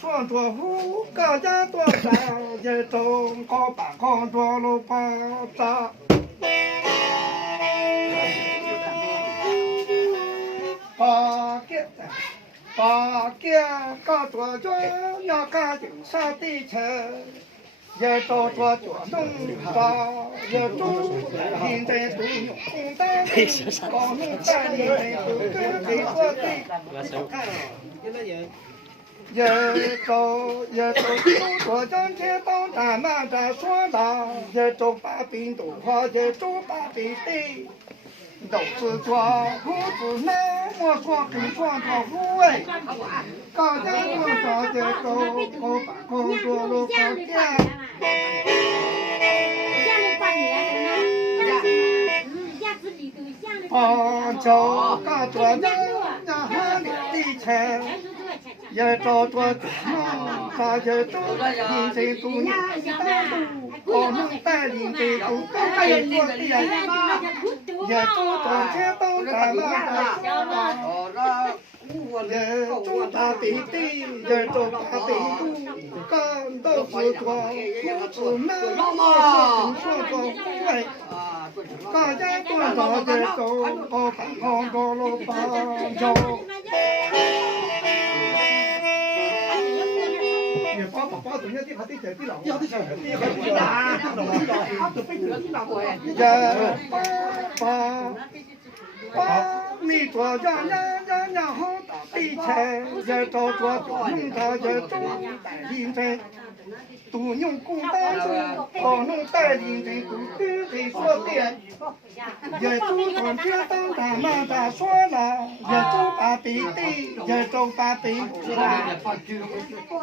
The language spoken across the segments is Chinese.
双着户，各家多少一种高把高多路包扎。把家搞多少要干净上地层。也找着做农法，也找现在都用工单，搞农单现在都跟给我对。也找做挣钱当咱们这说的，也找把病都好，也找把病的。都是做胡子那我说跟说着胡哎，刚才我说的都把工作都放下。就刚做人让他的钱，也找着弄啥也找人生都有我能带领的都该做的呀，也找着钱都咱们的。也找大地的，也找大地路，干都是做胡子那我说做胡哎。大家多少也走，我看看到了帮助。也把把东西地还得在地上，地还得地还得大，他都被地上过哎。把你做让好大地菜，也找做弄他也找带领着。都用工单子，帮农带领人都跟给说的，也都从这当咱们这说了，也都把北地，也都把北部啦，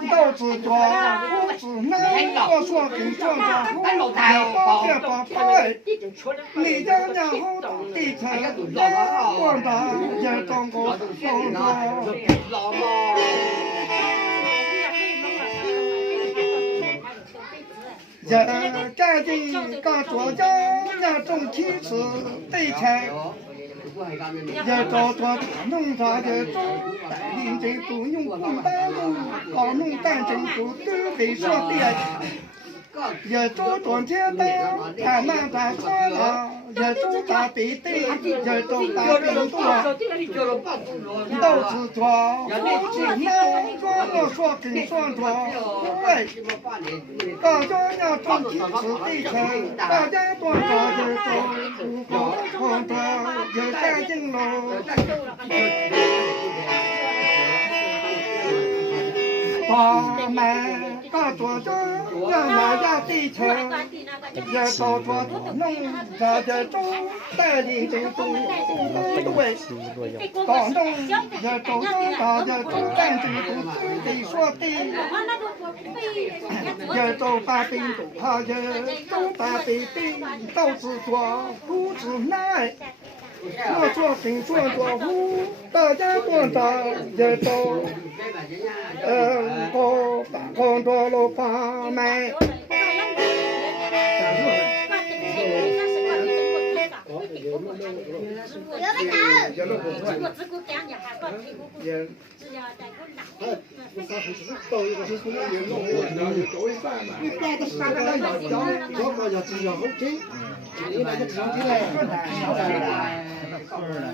都是做胡子那我说跟说着胡，也帮这帮派，你家娘好当地产，我的也当过工作。也赶紧干做家，也种起吃对菜，也找着农场也种，领着都用工单路，搞农单政府都会说的。也找赚钱的，他们在说了，也找大地的，也找大病多，都是做胡子那做我说跟说着，哎，大家要种起吃地钱，大家多少也种，工作也干净喽。我们搞做着让大家地球，也搞做农大家种带领着种对，搞农也种着大家种干净都自己说的，也种把病毒怕也种把病都是做胡子奶。我做跟说做胡，大家多少也都我把工作都放买。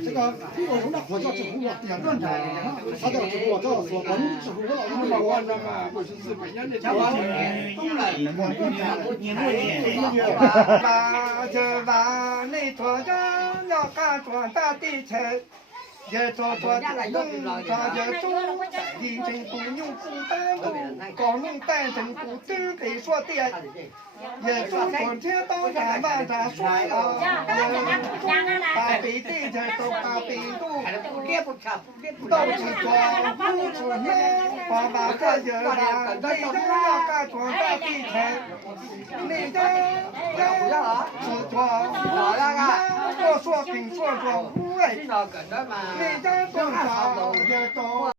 这个中国人的好叫知乎啊，点赞台，他叫知乎，叫说我们知乎老是把我那个过去是北京的，东来把这把那做着要干做大地菜。也做做农场也种，认真都用工单路，搞农单政府都给说的，也种赚钱当咱们这说了，把北地这都把北都，都是做胡子那，把这些啦，你这要干做大地菜，你这是做我说跟说做胡哎。你家多少也多。